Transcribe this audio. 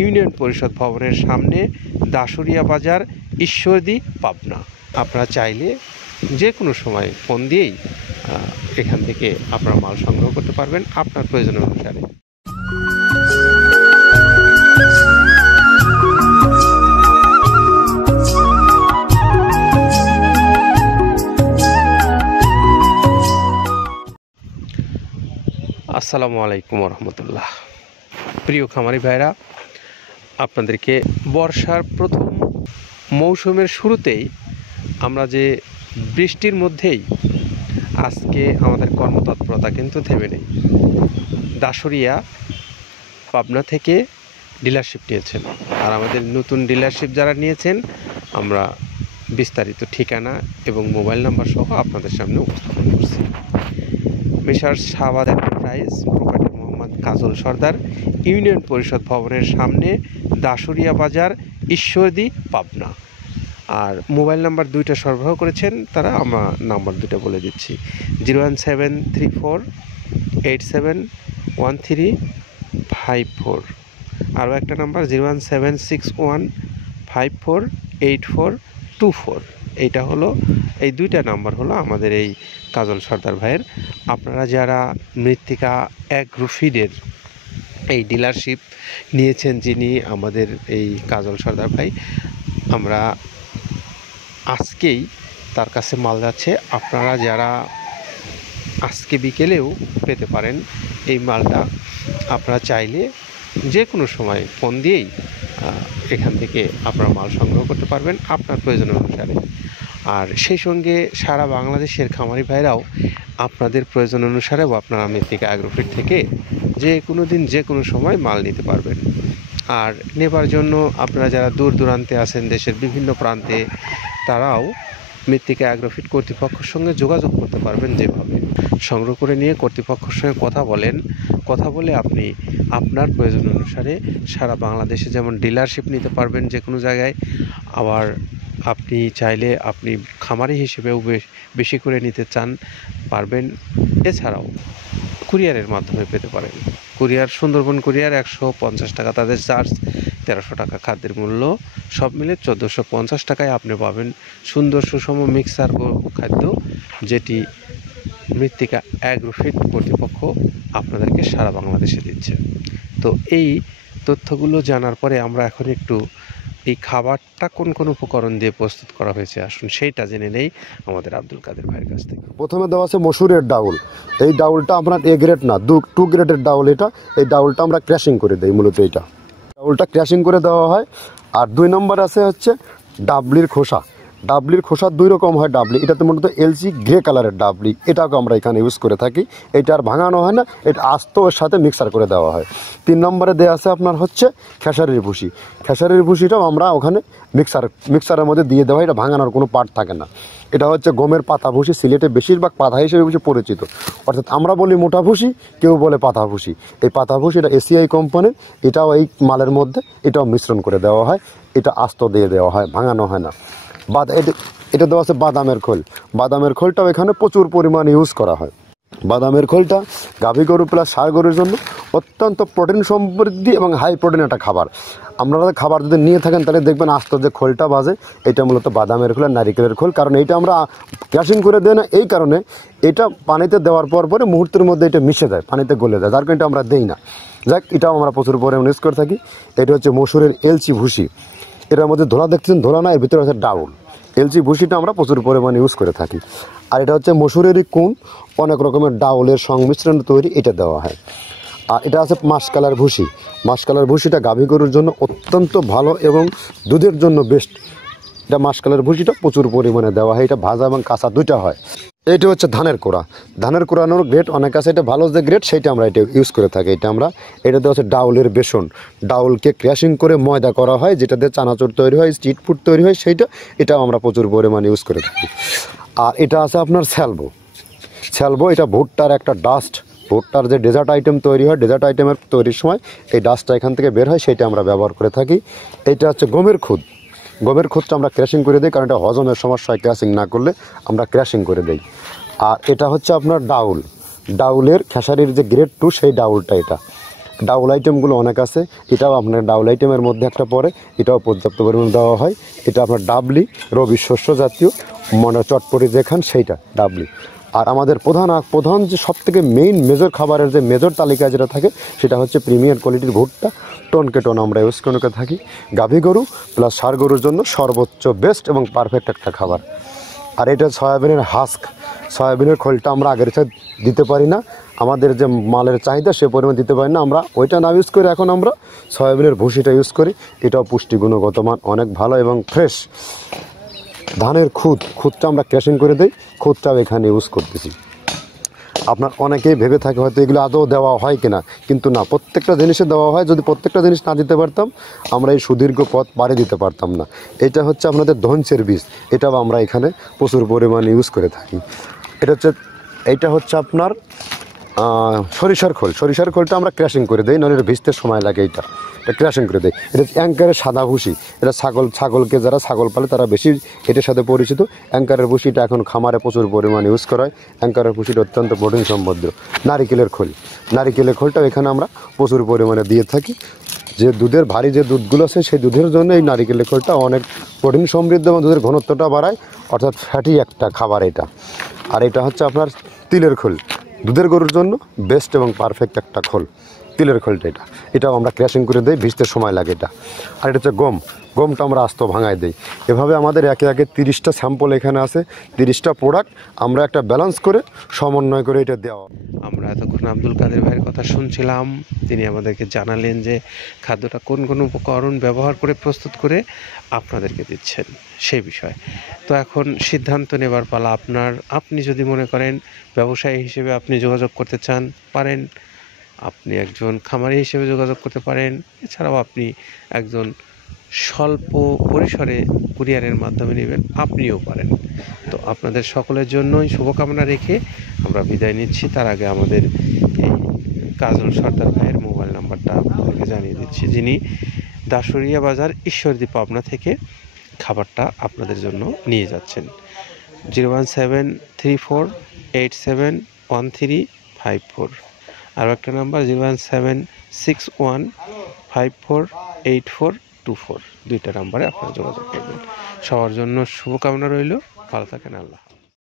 Union পরিষদ ভবনের সামনে, দাসুরিয়া বাজার, ঈশ্বরদী, পাবনা। আপনারা চাইলে যে কোনো সময় ফোন দিয়েই এখান থেকে আপনারা মাল সংগ্রহ করতে পারবেন আপনার প্রয়োজন অনুসারে। আসসালামু আলাইকুম রহমতুল্লাহ। প্রিয় খামারি ভাইরা, আপনাদেরকে বর্ষার প্রথম মৌসুমের শুরুতেই আমরা যে বৃষ্টির মধ্যেই আজকে আমাদের কর্মতৎপরতা কিন্তু থেমে নেই। দাসুরিয়া পাবনা থেকে ডিলারশিপ নিয়েছেন, আর আমাদের নতুন ডিলারশিপ যারা নিয়েছেন আমরা বিস্তারিত ঠিকানা এবং মোবাইল নাম্বার সহ আপনাদের সামনে উপস্থাপন করছি। Messrs Shahbad enterprise, proprietor Mohammad কাজল সর্দার, ইউনিয়ন পরিষদ ভবনের সামনে, দাসুরিয়া বাজার, ঈশ্বরদী, পাবনা। আর মোবাইল নাম্বার দুইটা সরবরাহ করেছেন তারা, আমরা নাম্বার দুটো বলে দিচ্ছি। 01734871354, আরও একটা নাম্বার 01761548424। এইটা হলো, এই দুইটা নাম্বার হলো আমাদের এই কাজল সর্দার ভাইয়ের। আপনারা যারা মৃত্তিকা অ্যাগ্রোফিডের এই ডিলারশিপ নিয়েছেন, যিনি আমাদের এই কাজল সর্দার ভাই, আমরা আজকেই তার কাছে মাল যাচ্ছে। আপনারা যারা আজকে বিকেলেও পেতে পারেন এই মালটা, আপনারা চাইলে যে কোনো সময় ফোন দিয়েই এখান থেকে আপনারা মাল সংগ্রহ করতে পারবেন আপনার প্রয়োজন অনুসারে। আর সেই সঙ্গে সারা বাংলাদেশের খামারি ভাইরাও আপনাদের প্রয়োজন অনুসারেও আপনারা মৃত্তিকা অ্যাগ্রোফিড থেকে যে কোনো দিন যে কোনো সময় মাল নিতে পারবেন। আর নেবার জন্য আপনারা যারা দূর দূরান্তে আছেন, দেশের বিভিন্ন প্রান্তে, তারাও মৃত্তিকা অ্যাগ্রোফিড কর্তৃপক্ষের সঙ্গে যোগাযোগ করতে পারবেন। যেভাবে সংগ্রহ করে নিয়ে কর্তৃপক্ষের সঙ্গে কথা বলে আপনি আপনার প্রয়োজন অনুসারে সারা বাংলাদেশে যেমন ডিলারশিপ নিতে পারবেন যে কোনো জায়গায়, আবার আপনি চাইলে আপনি খামারি হিসেবেও বেশি করে নিতে চান পারবেন। এছাড়াও কুরিয়ারের মাধ্যমে পেতে পারেন। কুরিয়ার, সুন্দরবন কুরিয়ার 150 টাকা তাদের চার্জ, 1300 টাকা খাদ্যের মূল্য, সব মিলে 1450 টাকায় আপনি পাবেন সুন্দর সুষম মিক্সার খাদ্য, যেটি মৃত্তিকা অ্যাগ্রোফিড কর্তৃপক্ষ আপনাদেরকে সারা বাংলাদেশে দিচ্ছে। তো এই তথ্যগুলো জানার পরে আমরা এখন একটু এই খাবারটা কোন কোন উপকরণ দিয়ে প্রস্তুত করা হয়েছে আসুন সেইটা জেনে নেই আমাদের আব্দুল কাদের ভাইয়ের কাছ থেকে। প্রথমে দেওয়া আছে মসুরের ডাউল। এই ডাউলটা আপনার এ গ্রেড না, 2 গ্রেডের ডাউল এটা। এই ডাউলটা আমরা ক্র্যাশিং করে দিই, মূলত এইটা ডাউলটা ক্র্যাশিং করে দেওয়া হয়। আর 2 নম্বর আছে হচ্ছে ডাবলির খোসা। ডাবলির খোসা 2 রকম হয় ডাবলি, এটাতে মূলত এলসি গ্রে কালারের ডাবলি, এটাকে আমরা এখানে ইউজ করে থাকি। এটা আর ভাঙানো হয় না, এটা আস্ত ওর সাথে মিক্সার করে দেওয়া হয়। 3 নম্বরে দেওয়া আছে আপনার হচ্ছে খেসারির ভুসি। খেসারির ভুসিটাও আমরা ওখানে মিক্সারের মধ্যে দিয়ে দেওয়া হয়, এটা ভাঙানোর কোনো পার্ট থাকে না। এটা হচ্ছে গমের পাতা ভুসি, সিলেটে বেশিরভাগ পাতা হিসেবে পরিচিত। অর্থাৎ আমরা বলি মোটা ভুসি, কেউ বলে পাতা ভুসি। এই পাতা ভুসি এটা এসিআই কোম্পানির, এটাও এই মালের মধ্যে এটাও মিশ্রণ করে দেওয়া হয়, এটা আস্ত দিয়ে দেওয়া হয়, ভাঙানো হয় না। এটা দেওয়া আছে বাদামের খোল। বাদামের খোলটাও এখানে প্রচুর পরিমাণে ইউজ করা হয়। বাদামের খোলটা গাভী গরু প্লাস ষাঁড় গরুর জন্য অত্যন্ত প্রোটিন সমৃদ্ধি এবং হাই প্রোটিন একটা খাবার। আপনারা খাবার যদি নিয়ে থাকেন তাহলে দেখবেন আস্ত যে খোলটা বাজে, এটা মূলত বাদামের খোল আর নারিকেলের খোল। কারণ এইটা আমরা ক্র্যাশিং করে দেয় না, এই কারণে এটা পানিতে দেওয়ার পরে মুহূর্তের মধ্যে এটা মিশে যায়, পানিতে গলে যায়, যার কারণে এটা আমরা দেই না। যাক, এটাও আমরা প্রচুর পরিমাণে ইউজ করে থাকি। এটা হচ্ছে মসুরের এলচি ভুসি। এটার মধ্যে ধোলা দেখছেন, ধোলা না, এর ভিতরে হচ্ছে ডাউল। এলচি ভুসিটা আমরা প্রচুর পরিমাণে ইউজ করে থাকি। আর এটা হচ্ছে মসুরেরই কুন, অনেক রকমের ডাউলের সংমিশ্রণ তৈরি, এটা দেওয়া হয়। আর এটা আছে মাসকালার ভুসি। মাসকালার ভুসিটা গাভী গরুর জন্য অত্যন্ত ভালো এবং দুধের জন্য বেস্ট। এটা মাসকালার ভুসিটা প্রচুর পরিমাণে দেওয়া হয়, এটা ভাজা এবং কাঁচা দুইটা হয়। এইটা হচ্ছে ধানের কোড়া। ধানের কোড়ানোর গ্রেড অনেক আছে, এটা ভালো যে গ্রেড সেইটা আমরা এটা ইউজ করে থাকি। এটা দেওয়া হচ্ছে ডাউলের বেসন। ডাউলকে ক্র্যাশিং করে ময়দা করা হয়, যেটা দিয়ে চানাচুর তৈরি হয়, স্ট্রিট ফুড তৈরি হয়, এটাও আমরা প্রচুর পরিমাণে ইউজ করে থাকি। আর এটা আছে আপনার স্যালবো। এটা ভুট্টার একটা ডাস্ট। ভুট্টার যে ডেজার্ট আইটেম তৈরি হয়, ডেজার্ট আইটেমের তৈরির সময় এই ডাস্টটা এখান থেকে বের হয়, সেটা আমরা ব্যবহার করে থাকি। এটা হচ্ছে গমের খুদ। গমের খুদটা আমরা ক্র্যাশিং করে দিই, কারণ এটা হজমের সমস্যা হয়, ক্র্যাশিং না করলে আমরা ক্র্যাশিং করে দিই। আর এটা হচ্ছে আপনার ডাউলের খেসারির যে গ্রেড 2 সেই ডাউলটা। ডাউল আইটেমগুলো অনেক আছে, এটাও আপনার ডাউল আইটেমের মধ্যে একটা পড়ে, এটাও পর্যাপ্ত পরিমাণে দেওয়া হয়। এটা আপনার ডাবলি, রবি শস্য জাতীয়, মনে চটপটি দেখান সেইটা ডাবলি। আর আমাদের প্রধান যে সবথেকে মেইন মেজর খাবারের যে মেজর তালিকায় যেটা থাকে সেটা হচ্ছে প্রিমিয়ার কোয়ালিটির ভুট্টা, টনকে টন আমরা ইউজ করে থাকি। গাভী গরু প্লাস ষাঁড় গরুর জন্য সর্বোচ্চ বেস্ট এবং পারফেক্ট একটা খাবার। আর এটা সয়াবিনের হাস্ক, সয়াবিনের খোলটা আমরা আগের সাথে দিতে পারি না, আমাদের যে মালের চাহিদা সে পরিমাণ দিতে পারি না, আমরা ওইটা না ইউজ করে এখন আমরা সয়াবিনের ভুসিটা ইউজ করি। এটাও পুষ্টি গুণগত মান অনেক ভালো এবং ফ্রেশ। ধানের খুদটা আমরা ক্র্যাশিং করে দিই, খুদটাও এখানে ইউজ করতেছি। আপনার অনেকেই ভেবে থাকে হয়তো এগুলো আদৌ দেওয়া হয় কিনা, কিন্তু না, প্রত্যেকটা জিনিসে দেওয়া হয়। যদি প্রত্যেকটা জিনিস না দিতে পারতাম আমরা এই সুদীর্ঘ পথ পাড়ি দিতে পারতাম না। এটা হচ্ছে আপনাদের ধনসের বীজ, এটাও আমরা এখানে প্রচুর পরিমাণে ইউজ করে থাকি। এইটা হচ্ছে আপনার সরিষার খোলটা আমরা ক্র্যাশিং করে দিই, নাহলে এটা ভিজতে সময় লাগে। এটা ক্র্যাশিং করে দেয়। এটা অ্যাঙ্কারের সাদা ভুসি, এটা ছাগলকে যারা ছাগল পালে তারা বেশি এটার সাথে পরিচিত। অ্যাঙ্কারের ভুসিটা এখন খামারে প্রচুর পরিমাণে ইউজ করা হয়। অ্যাঙ্কারের ভুসিটা অত্যন্ত প্রোটিন সমৃদ্ধ। নারিকেলের খোলটাও এখানে আমরা প্রচুর পরিমাণে দিয়ে থাকি। যে দুধের ভারী যে দুধগুলো আছে সেই দুধের জন্য এই নারিকেলের খোলটা অনেক প্রোটিন সমৃদ্ধ এবং দুধের ঘনত্বটা বাড়ায়, অর্থাৎ ফ্যাটি একটা খাবার এটা। আর এটা হচ্ছে আপনার তিলের খোল, দুধের গরুর জন্য বেস্ট এবং পারফেক্ট একটা খোল, তিলের খোলটা। এটাও আমরা ক্র্যাশিং করে দিই, ভিজতে সময় লাগে এটা। আর এটা হচ্ছে গমটা আমরা আস্ত ভাঙায় দিই। এভাবে আমাদের একে 30টা স্যাম্পল এখানে আছে, 30টা প্রোডাক্ট আমরা একটা ব্যালেন্স করে সমন্বয় করে এটা দেওয়া। আমরা এতক্ষণ আব্দুল কাদের ভাইয়ের কথা শুনছিলাম, তিনি আমাদেরকে জানালেন যে খাদ্যটা কোন কোন উপকরণ ব্যবহার করে প্রস্তুত করে আপনাদেরকে দিচ্ছেন সেই বিষয়। তো এখন সিদ্ধান্ত নেবার পালা আপনার। আপনি যদি মনে করেন ব্যবসায়ী হিসেবে আপনি যোগাযোগ করতে চান পারেন, আপনি একজন খামারি হিসেবে যোগাযোগ করতে পারেন, এছাড়াও আপনি একজন স্বল্প পরিসরে কুরিয়ারের মাধ্যমে নেবেন, আপনিও পারেন। তো আপনাদের সকলের জন্যই শুভকামনা রেখে আমরা বিদায় নিচ্ছি। তার আগে আমাদের এই কাজল সর্দার ভাইয়ের মোবাইল নাম্বারটা আপনাদেরকে জানিয়ে দিচ্ছি, যিনি দাসুরিয়া বাজার ঈশ্বরদী পাবনা থেকে খাবারটা আপনাদের জন্য নিয়ে যাচ্ছেন। 01734871354। আরও একটা নাম্বার 01761548424। দুইটা নাম্বারে আপনারা যোগাযোগ করবেন। সবার জন্য শুভকামনা রইল, ভালো থাকেন, আল্লাহ।